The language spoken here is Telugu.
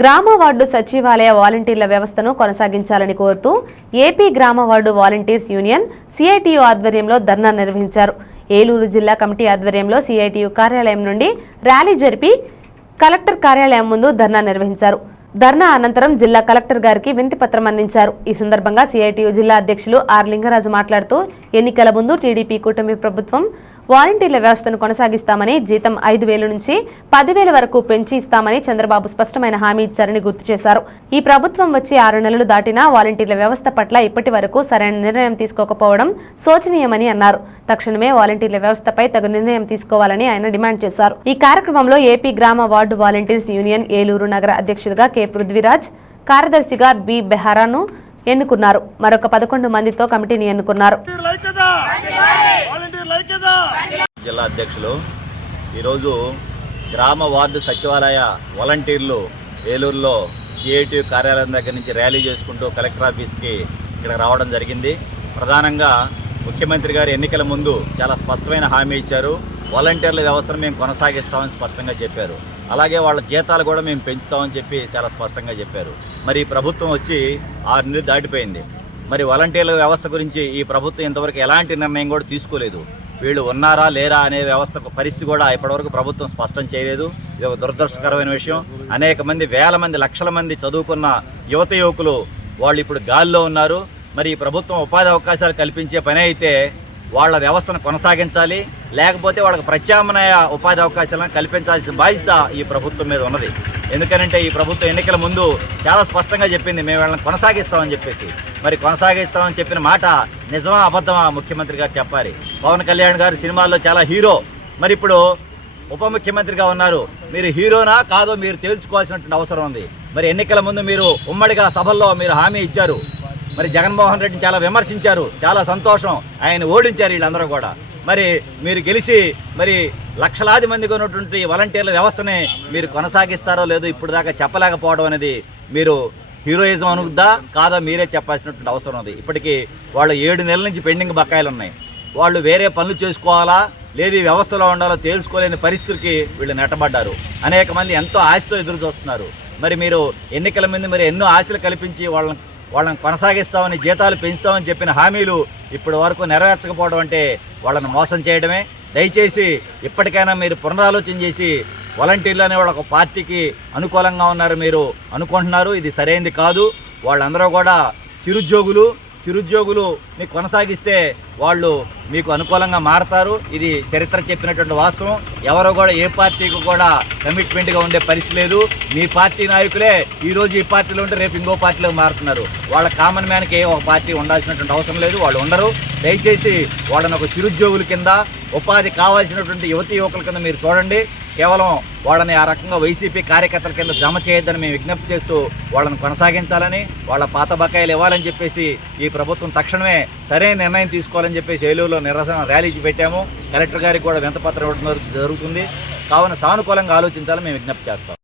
గ్రామ వార్డు సచివాలయ వాలంటీర్ల వ్యవస్థను కొనసాగించాలని కోరుతూ ఏపీ గ్రామ వార్డు వాలంటీర్స్ యూనియన్ సిఐటియు ఆధ్వర్యంలో ధర్నా నిర్వహించారు. ఏలూరు జిల్లా కమిటీ ఆధ్వర్యంలో సిఐటియు కార్యాలయం నుండి ర్యాలీ జరిపి కలెక్టర్ కార్యాలయం ముందు ధర్నా నిర్వహించారు. ధర్నా అనంతరం జిల్లా కలెక్టర్ గారికి వినతి పత్రం అందించారు. ఈ సందర్భంగా సిఐటియు జిల్లా అధ్యక్షులు ఆర్ లింగరాజు మాట్లాడుతూ ఎన్నికల ముందు టీడీపీ కూటమి ప్రభుత్వం వాలంటీర్ల వ్యవస్థను కొనసాగిస్తామని, జీతం 5,000 నుంచి 10,000 వరకు పెంచి ఇస్తామని చంద్రబాబు స్పష్టమైన హామీ ఇచ్చారని గుర్తు చేశారు. ఈ ప్రభుత్వం వచ్చి 6 నెలలు దాటినా వాలంటీర్ల వ్యవస్థ పట్ల ఇప్పటి వరకు సరైన నిర్ణయం తీసుకోకపోవడం శోచనీయమని అన్నారు. తక్షణమే వాలంటీర్ల వ్యవస్థపై తగు నిర్ణయం తీసుకోవాలని ఆయన డిమాండ్ చేశారు. ఈ కార్యక్రమంలో ఏపీ గ్రామ వార్డు వాలంటీర్స్ యూనియన్ ఏలూరు నగర అధ్యక్షుడిగా కె పృథ్వీరాజ్, కార్యదర్శిగా బి బెహారాను ఎన్నుకున్నారు. మరొక 11 మందితో కమిటీని ఎన్నుకున్నారు. జిల్లా అధ్యక్షులు ఈరోజు గ్రామ వార్డు సచివాలయ వాలంటీర్లు ఏలూరులో సిఐటియు కార్యాలయం దగ్గర నుంచి ర్యాలీ చేసుకుంటూ కలెక్టర్ ఆఫీస్కి ఇక్కడ రావడం జరిగింది. ప్రధానంగా ముఖ్యమంత్రి గారు ఎన్నికల ముందు చాలా స్పష్టమైన హామీ ఇచ్చారు. వాలంటీర్ల వ్యవస్థను మేము కొనసాగిస్తామని స్పష్టంగా చెప్పారు. అలాగే వాళ్ళ జీతాలు కూడా మేము పెంచుతామని చెప్పి చాలా స్పష్టంగా చెప్పారు. మరి ప్రభుత్వం వచ్చి 6 నెలలు దాటిపోయింది. మరి వాలంటీర్ల వ్యవస్థ గురించి ఈ ప్రభుత్వం ఇంతవరకు ఎలాంటి నిర్ణయం కూడా తీసుకోలేదు. వీళ్ళు ఉన్నారా లేరా అనే వ్యవస్థ పరిస్థితి కూడా ఇప్పటివరకు ప్రభుత్వం స్పష్టం చేయలేదు. ఇది ఒక దురదృష్టకరమైన విషయం. అనేక మంది, వేల మంది, లక్షల మంది చదువుకున్న యువకులు వాళ్ళు ఇప్పుడు గాల్లో ఉన్నారు. మరి ఈ ప్రభుత్వం ఉపాధి అవకాశాలు కల్పించే పని అయితే వాళ్ళ వ్యవస్థను కొనసాగించాలి, లేకపోతే వాళ్ళకి ప్రత్యామ్నాయ ఉపాధి అవకాశాలను కల్పించాల్సిన బాధ్యత ఈ ప్రభుత్వం మీద ఉన్నది. ఎందుకనంటే ఈ ప్రభుత్వం ఎన్నికల ముందు చాలా స్పష్టంగా చెప్పింది, మేము వాళ్ళని కొనసాగిస్తామని చెప్పేసి. మరి కొనసాగిస్తామని చెప్పిన మాట నిజమా అబద్ధమా ముఖ్యమంత్రి గారు చెప్పాలి. పవన్ కళ్యాణ్ గారు సినిమాల్లో చాలా హీరో, మరి ఇప్పుడు ఉప ముఖ్యమంత్రిగా ఉన్నారు. మీరు హీరోనా కాదో మీరు తేల్చుకోవాల్సినటువంటి అవసరం ఉంది. మరి ఎన్నికల ముందు మీరు ఉమ్మడిగా సభల్లో మీరు హామీ ఇచ్చారు. మరి జగన్మోహన్ రెడ్డిని చాలా విమర్శించారు. చాలా సంతోషం, ఆయన ఓడించారు వీళ్ళందరూ కూడా. మరి మీరు గెలిచి మరి లక్షలాది మందికి ఉన్నటువంటి వాలంటీర్ల వ్యవస్థని మీరు కొనసాగిస్తారో లేదో ఇప్పుడు దాకా చెప్పలేకపోవడం అనేది మీరు హీరోయిజం అనుద్దా కాదో మీరే చెప్పాల్సినటువంటి అవసరం ఉంది. ఇప్పటికీ వాళ్ళు 7 నెలల నుంచి పెండింగ్ బకాయిలు ఉన్నాయి. వాళ్ళు వేరే పనులు చేసుకోవాలా లేదు ఈ వ్యవస్థలో ఉండాలో తేల్చుకోలేని పరిస్థితులకి వీళ్ళు నెట్టబడ్డారు. అనేక మంది ఎంతో ఆశతో ఎదురు చూస్తున్నారు. మరి మీరు ఎన్నికల మీద మరి ఎన్నో ఆశలు కల్పించి వాళ్ళని కొనసాగిస్తామని, జీతాలు పెంచుతామని చెప్పిన హామీలు ఇప్పటి వరకు నెరవేర్చకపోవడం అంటే వాళ్ళని మోసం చేయడమే. దయచేసి ఇప్పటికైనా మీరు పునరాలోచన చేసి వాలంటీర్లు అనే వాళ్ళ ఒక పార్టీకి అనుకూలంగా ఉన్నారు మీరు అనుకుంటున్నారు. ఇది సరైనది కాదు. వాళ్ళందరూ కూడా చిరుద్యోగులని కొనసాగిస్తే వాళ్ళు మీకు అనుకూలంగా మారతారు. ఇది చరిత్ర చెప్పినటువంటి వాస్తవం. ఎవరో కూడా ఏ పార్టీకి కూడా కమిట్మెంట్గా ఉండే పరిస్థితి లేదు. మీ పార్టీ నాయకులే ఈరోజు ఈ పార్టీలో ఉంటే రేపు ఇంకో పార్టీలో మారుతున్నారు. వాళ్ళ కామన్ మ్యాన్కి ఒక పార్టీ ఉండాల్సినటువంటి అవసరం లేదు. వాళ్ళు ఉండరు. దయచేసి వాళ్ళని ఒక చిరుద్యోగుల కింద, ఉపాధి కావాల్సినటువంటి యువకుల కింద మీరు చూడండి. కేవలం వాళ్ళని ఆ రకంగా వైసీపీ కార్యకర్తల కింద జమ చేయొద్దని మేము విజ్ఞప్తి చేస్తూ వాళ్ళని కొనసాగించాలని, వాళ్ళ పాత బకాయిలు ఇవ్వాలని చెప్పేసి ఈ ప్రభుత్వం తక్షణమే సరైన నిర్ణయం తీసుకోవాలని చెప్పేసి ఏలూరులో నిరసన ర్యాలీ పెట్టాము. కలెక్టర్ గారికి కూడా వినతిపత్రం ఇవ్వడం జరుగుతుంది. కావున సానుకూలంగా ఆలోచించాలని మేము విజ్ఞప్తి చేస్తాం.